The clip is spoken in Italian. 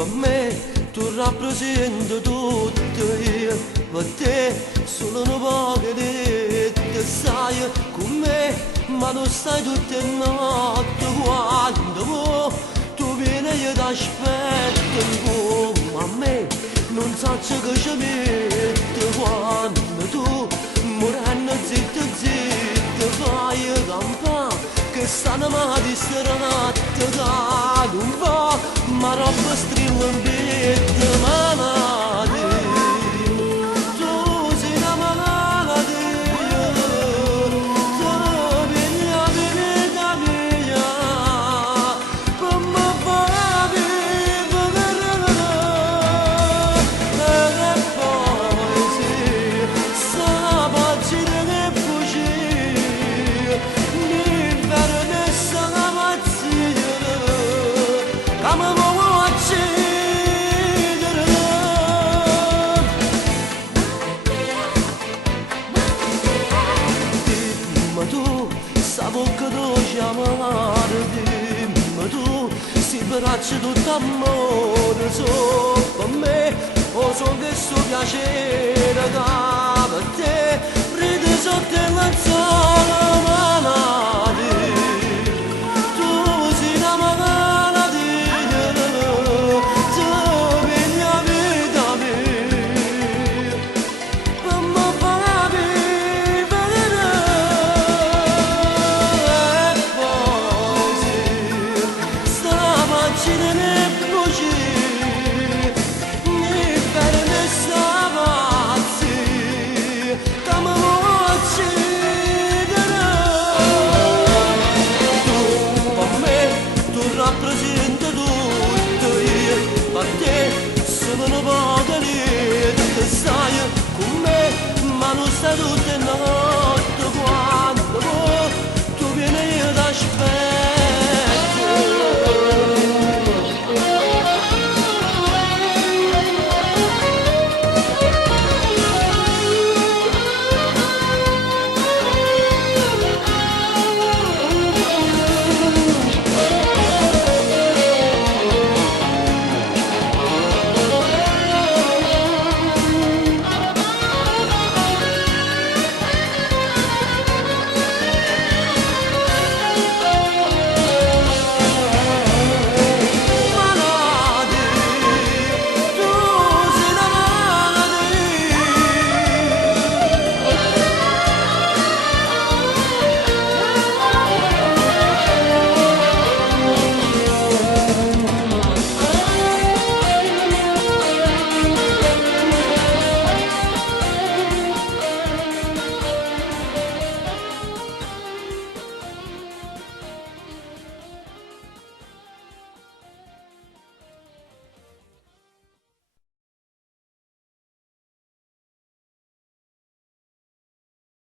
per me tu rappresenti tutto io, per te solo un po' che te sai con me, ma tu stai tutte le notti quando tu vieni io ti aspetto come a me, non so che ci mette quando tu morendo zitto zitto fai campare che stanno mai di serate cade un po' ma roba strilla in vita malati tu sei una malattia tu vieni a venire mia per me fai vivere e poi sì sta pagina che fuggì l'inverno e sta pazzia come vuoi uccidere dimmi tu sta bocca dolce amare dimmi tu si braccia tutto amore so per me o so che sto piacere da per te ride sotto la